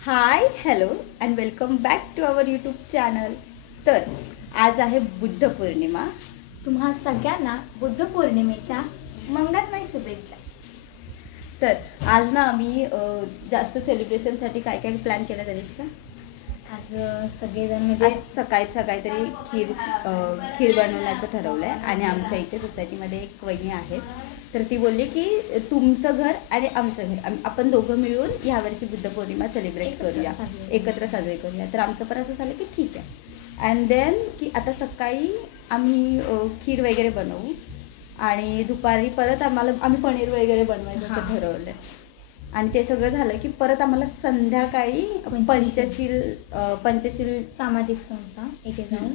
High hello and welcome back to our YouTube channel. तर आज आहे बुद्ध पौर्णिमा. तुम्हा सगळ्यांना बुद्ध पौर्णिमेच्या मंगलमय शुभेच्छा. तर आज ना आम्ही जास्त सेलिब्रेशनसाठी काय काय प्लॅन केलं तरीच का आज सगळेजण म्हणजे सकाळी तरी खीर बनवण्याचं ठरवलं आहे. आणि आमच्या इथे सोसायटीमध्ये एक वहिनी आहे, तर ती बोलली की तुमचं घर आणि आमचं घर आपण दोघं मिळून यावर्षी बुद्ध पौर्णिमा सेलिब्रेट करूया, एकत्र साजरी करूया. तर आमचं पण असं झालं की ठीक आहे. अँड देन की आता सकाळी आम्ही खीर वगैरे बनवू आणि दुपारी परत आम्ही पनीर वगैरे बनवायचं असं ठरवलं आहे. आणि ते सगळं झालं की परत आम्हाला संध्याकाळी पंचशील सामाजिक संस्था इथे जाऊन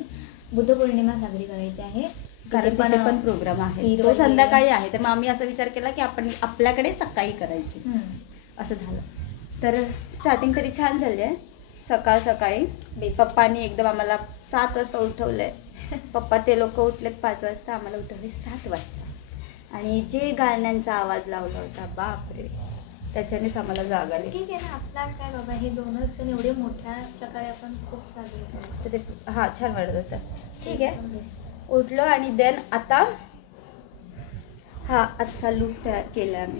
बुद्ध पौर्णिमा साजरी करायची आहे. कारण पण प्रोग्राम आहे, तो संध्याकाळी आहे. तर मग आम्ही असा विचार केला की आपण आपल्याकडे सकाळी करायची, असं झालं. तर स्टार्टिंग तरी छान झाली आहे. सकाळी पप्पांनी एकदम आम्हाला 7 वाजता उठवलंय. पप्पा ते लोक उठलेत 5 वाजता, आम्हाला उठवले 7 वाजता. आणि जे गाण्यांचा आवाज लावला होता बापरे, त्याच्यानेच आम्हाला जाग आली. ठीक आहे ना, आपला काय बाबा, हे दोनच सण एवढे मोठ्या प्रकारे आपण खूप साजरे करतो. ते छान वाटत होतं. ठीक आहे, उठलो आणि देन आता अच्छा लुक तयार केला आम्ही,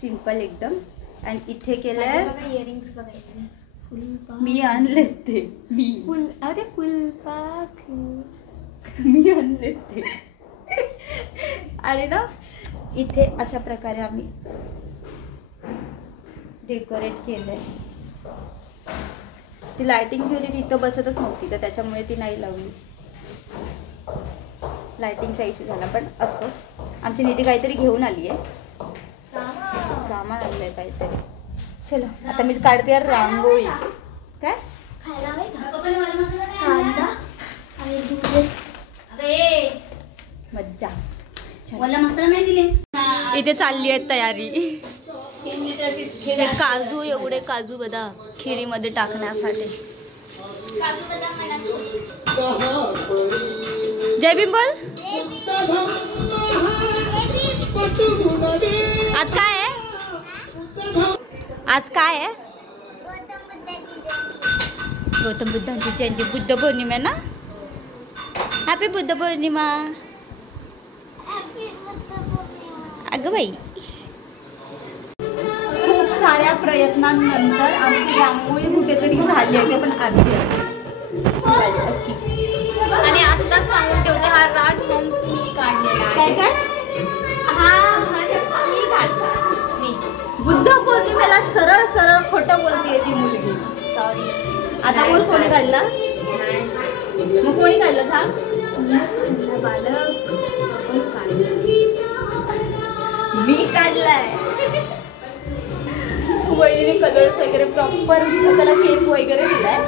सिंपल एकदम. आणि इथे केलंय इयरिंग्स बघा, मी आणले ते मी आणले ते. आणि ना इथे अशा प्रकारे आम्ही डेकोरेट केलंय. ती लाइटिंग जी होती ती इथं बसतच नव्हती, तर त्याच्यामुळे ती नाही लावली. लाइटिंगचा इश्यू झाला, पण असं आमची निधी काहीतरी घेऊन आली आहे, सामान आणलंय काहीतरी. चलो आता मी काढते रांगोळी. काय मज्जा. मला मसाला नाही दिले. इथे चालली आहे तयारी. काजू, एवढे काजू बदाम खिरीमध्ये टाकण्यासाठी. जय भीम बोल. आज काय आहे? गौतम बुद्धांची जयंती, बुद्ध पौर्णिमा ना. हॅपी बुद्ध पौर्णिमा. अगं बाई, खूप साऱ्या प्रयत्नांनंतर आमची रांगोळी कुठेतरी झाली आहे, ते पण अर्धी अशी. आणि आत्ताच सांगून ठेवते, हा राजहंस मी काढलेला आहे. काय हा हंस मी काढला. बुद्ध पौर्णिमेला सरळ खोटं बोलते ती मुलगी. सॉरी. आता बोल, कोणी काढला? मग कोणी काढलं सांग? मी काढलाय. वहिनीने कलर्स वगैरे प्रॉपर त्याला शेप वगैरे दिलाय.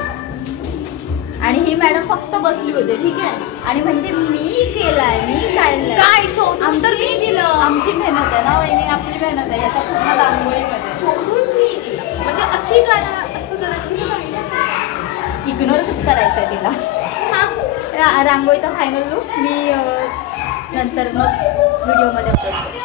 आणि ही मॅडम फक्त बसली होती, ठीक आहे, आणि म्हणते मी केलाय, मी काढलाय. काय शोधून तर मी दिलं. आमची मेहनत आहे ना वहिनी, आपली मेहनत आहे याचा पूर्ण रांगोळीमध्ये. शोधून मी दिलं म्हणजे अशी काढा, असं काढा. इग्नोर करायचं आहे तिला. रांगोळीचा फायनल लुक मी नंतर मग व्हिडिओमध्ये अपलोड करेन.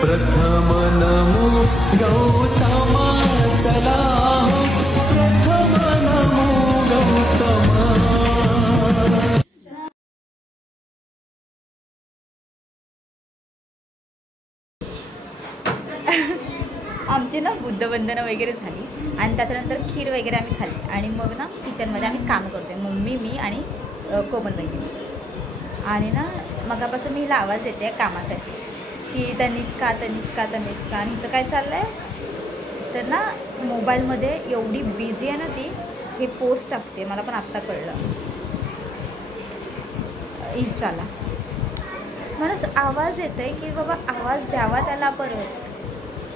प्रथम नमो गौतमा, चला प्रथम नमो गौतमा. आमची ना बुद्धवंदना वगैरे झाली आणि त्याच्यानंतर खीर वगैरे आम्ही खाल्ली आणि मग ना किचनमध्ये आम्ही काम करतोय, मम्मी, मी आणि कोमल बहिणी. आणि ना मगापासून मी हिला आवाज येते कामासाठी की तनिष्का तनिष्का तनिष्का, आणि हिचं काय चाललं आहे तर ना मोबाईलमध्ये एवढी बिझी आहे ना ती, हे पोस्ट टाकते. मला पण आत्ता कळलं इंस्टाला. म्हणून आवाज येत आहे की बाबा आवाज द्यावा त्याला परत.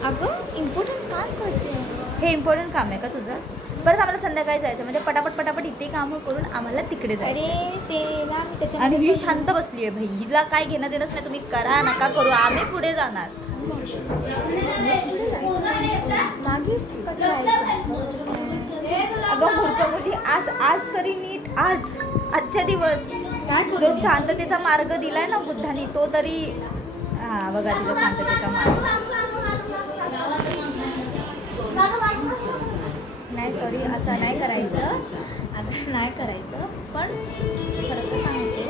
अगं इम्पॉर्टंट काम करते. हे इम्पॉर्टंट काम आहे का तुझं? परत आम्हाला संध्याकाळी जायचं, म्हणजे पटापट पटापट इथे कामं करून आम्हाला तिकडे जायचं. अरे तेला त्याच्या आणि ही शांत बसली आहे भाई, हिला काय घेणं देणंच नाही. तुम्ही करा नका करू, आम्ही पुढे जाणार. मागेच कधी राहायचं. अगं मूर्ख मुली, आज तरी नीट, आजच्या दिवस काय तुझं शांततेचा मार्ग दिलाय ना बुद्धाने, तो तरी हा बघा तुझा शांततेचा मार्ग. नाही सॉरी, असं नाही करायचं, असं नाही करायचं. पण खरं तर सांगते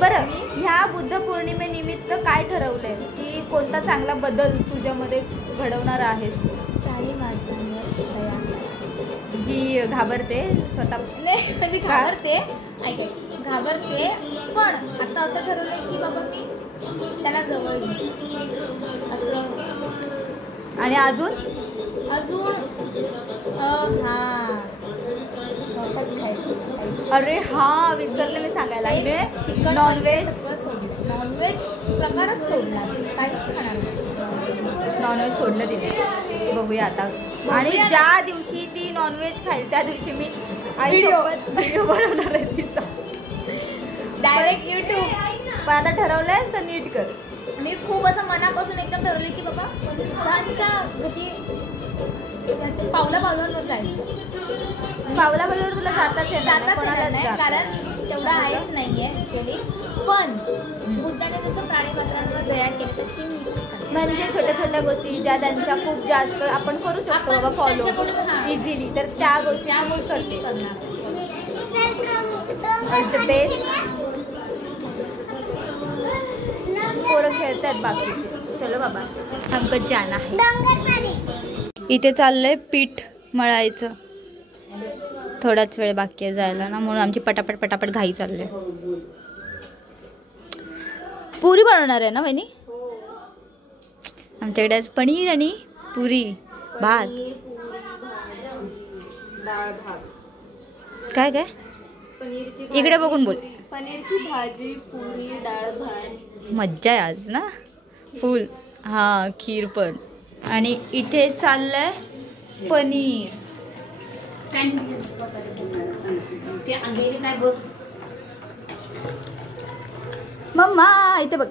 बरं, ह्या बुद्ध पौर्णिमेनिमित्त काय ठरवलंय की कोणता चांगला बदल तुझ्यामध्ये घडवणार आहेस? काही माणसांवर दया, जी घाबरते स्वतः. नाही म्हणजे घाबरते, घाबरते, पण आता असं ठरवलंय की बाबा मी त्याला जवळ घेईन असं. आणि अजून हां अरे हा विसरले मी सांगायला. चिकन नॉनव्हेज सोडलं, नॉनव्हेज प्रकारच सोडला, काहीच खाणार नाही. नॉनव्हेज सोडलं तिने. बघूया आता. आणि ज्या दिवशी ती नॉनव्हेज खाईल त्या दिवशी मी व्हिडिओ बनवणार आहे तिचा डायरेक्ट यूट्यूब. पण आता ठरवलंय तर नीट कर. मी खूप असं मनापासून एकदम ठरवले की बाबा बुद्धांच्या गती पावला पावलांवर जायचं. पावला पावलावर तुला जाताच येणार येणार नाही, कारण तेवढा आहेच नाहीये ऍक्च्युअली. पण बुद्धाने जसं प्राणीमात्रांवर दया केली तशी मी म्हणजे छोट्या छोट्या गोष्टी ज्या त्यांच्या खूप जास्त आपण करू शकतो बाबा फॉलो इझिली, तर त्या गोष्टी आम्ही करते करणार. The best. पोरं खेळतात बाकीचे. चलो बाबा, संकट जाना आहे. इथे चाललंय पीठ मळायचं, थोडाच वेळ बाकी आहे जायला ना, म्हणून आमची पटापट पटापट घाई चालली. पुरी बनवणार आहे ना वहिनी? आमच्याकडे आज पनीर आणि पुरी भात. काय काय इकडे बघून बोल. पनीरची भाजी, पुरी, डाळ भात. मज्जा आहे आज ना फुल. हा खीर पण. आणि इथे चाललंय पनीर. मम्मा इथे बघ.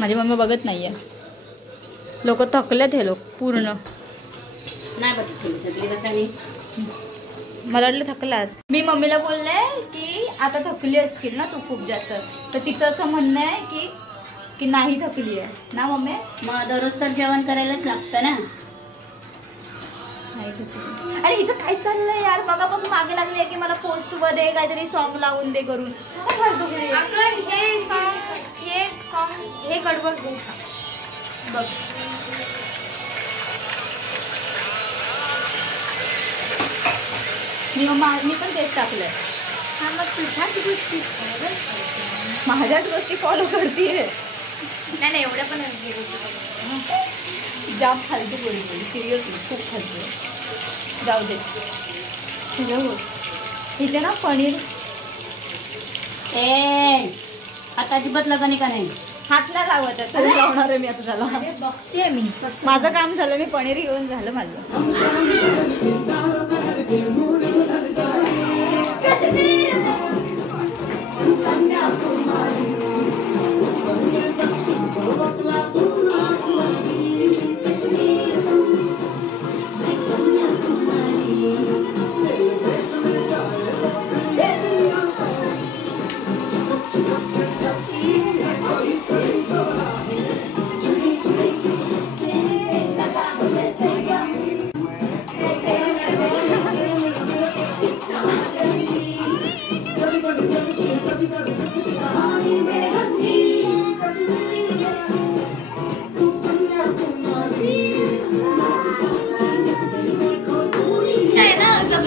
माझी मम्मी बघत नाहीये. लोक थकलेत हे लोक पूर्ण. मला वाटलं थकलात. मी मम्मीला बोलले की आता थकली असशील ना तू खूप जास्त, तर तिचं असं म्हणणं आहे की नाही थकली आहे ना मम्मी. मग दररोज तर जेवण करायलाच लागतं ना. आणि हिचं काय चाललंय यार, मगापासून मागे लागली आहे की मला पोस्ट मध्ये काहीतरी सॉन्ग लावून दे करून. हे कडवं बघ. मी पण तेच टाकलंय. हा मग तुझ्याच गोष्टी माझ्याच गोष्टी फॉलो करते. नाही एवढ्या पण जाम फालतू बोली सिरियसली खूप फालतू. जाऊ दे. इथे ना पनीर आता अजिबात लगाने का नाही. हात नाही लावत आहे, तरी लावणार आहे मी आता त्याला. बघते मी. माझं काम झालं, मी पनीर घेऊन झालं माझं.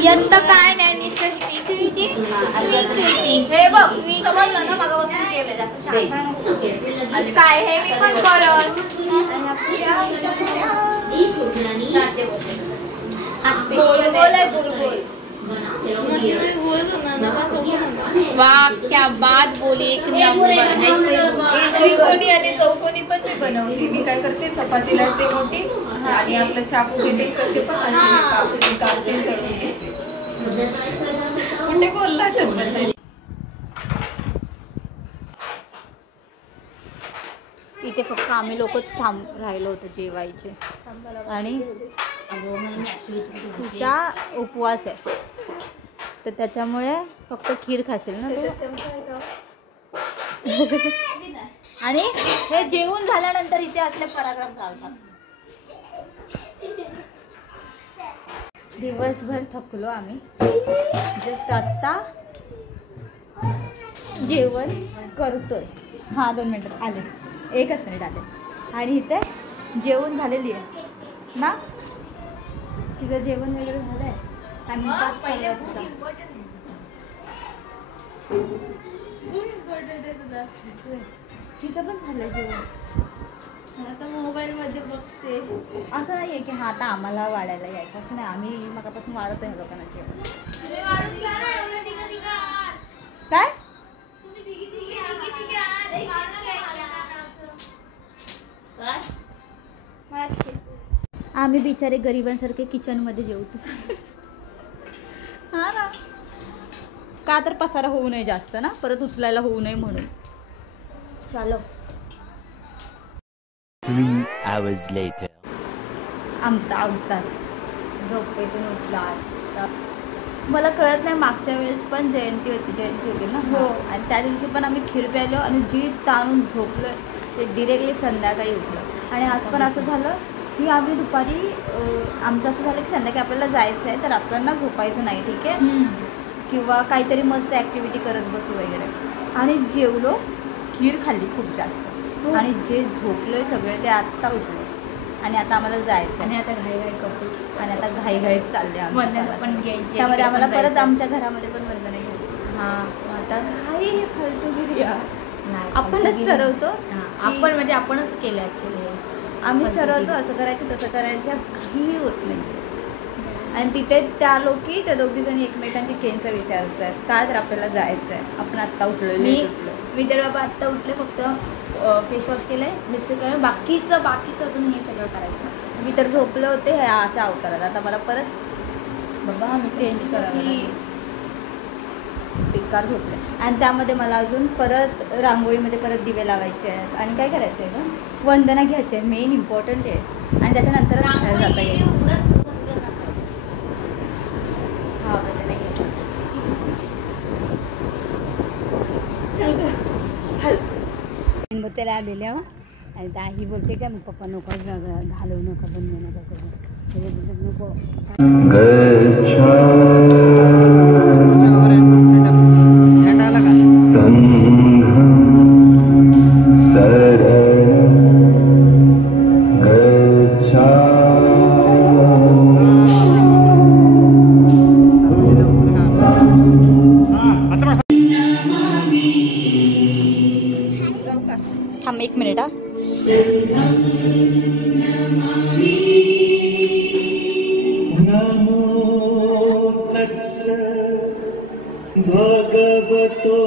यंदा काय नाही नुसतं हे बघ समजलं ना मागापासून केलं जास्त शांत काय हे मी पण करत वाह क्या बात बोली एक नंबर त्रिकोणी आणि चौकोनी पण मी बनवते. मी काय करते चपाती लाटते मोठी आणि आपलं चाकू घेते कसे पण असे कापते तळून घेते. म्हणजे गोल लाटत बसायची. इथे फक्त आम्ही लोकच राहिलो होतो जेवायचे आणि तुझा उपवास आहे तर त्याच्यामुळे फक्त खीर खाशील ना तू. आणि हे जेवून झाल्यानंतर इथे असले पराक्रम चालतात. दिवसभर थकलो आम्ही. जस्ट आत्ता जेवण करतोय. हां 2 मिनिटात आले. 1च मिनिट आले. आणि इथे जेवण झालेली आहे ना. तिचं जेवण वगैरे झालं आहे. आणि तिचं पण झालं जेवण. आता मोबाईलमध्ये बघते. असं नाही आहे की हा आता आम्हाला वाढायला यायचं असं नाही. आम्ही मगापासून वाढवतो ह्या लोकांना जेवण. काय आम्ही बिचारे गरिबांसारखे किचनमध्ये जेवतो. हा ना. का तर पसारा होऊ नये जास्त ना. परत उचलायला होऊ नये म्हणून. चलो 3 hours later. आमचा अवतार झोपेतून उठला. मला कळत नाही मागच्या वेळेस पण जयंती होती ना. हो. आणि त्या दिवशी पण आम्ही खीर प्यायलो आणि जी ताणून झोपलं ते डिरेक्टली संध्याकाळी उठलं. आणि आज पण असं झालं की आम्ही दुपारी आमचं असं झालं की संध्याकाळी आपल्याला जायचं आहे तर आपल्याला झोपायचं नाही ठीक आहे किंवा काहीतरी मस्त ॲक्टिव्हिटी करत बसू वगैरे. आणि जेवलो खीर खाल्ली खूप जास्त आणि जे झोपलोय सगळे ते आत्ता उठलो आणि आता आम्हाला जायचं आणि आता घाई करतो आणि आता घाईघाईत चालले आम्ही. पण घ्यायची त्यामध्ये आम्हाला परत आमच्या घरामध्ये पण वंदना घ्यायची. हां आता घाई हे फालतूगिरी नाही आपणच ठरवतो. आपण म्हणजे आपणच केलं ॲक्च्युली. आम्हीच ठरवतो असं करायचं तसं करायचं. काहीही होत नाही. आणि तिथे त्या लोकी त्या दोघी जणी एकमेकांची केन्सर विचारतात का तर आपल्याला जायचं आहे. आपण आत्ता उठलो. मी तर बाबा आत्ता उठले फक्त फेसवॉश केलं आहे लिपस्टिक लावलं बाकीचं अजून हे सगळं करायचं. मी तर झोपले होते ह्या अशा अवतारात. आता मला परत बाबा मी चेंज करायला बेकार झोपले. आणि त्यामध्ये मला अजून परत रांगोळीमध्ये परत दिवे लावायचे आहेत आणि काय करायचं आहे का वंदना घ्यायची आहे. मेन इम्पॉर्टंट आहे. आणि त्याच्यानंतर बाहेर जाता येईल. हा वंदना घ्यायची. त्याला आलेल्या आणि आई बोलते का पप्पा नको घालवू नका बंद नका करू नको. थांब 1 मिनिट. नमो तस्स भगवतो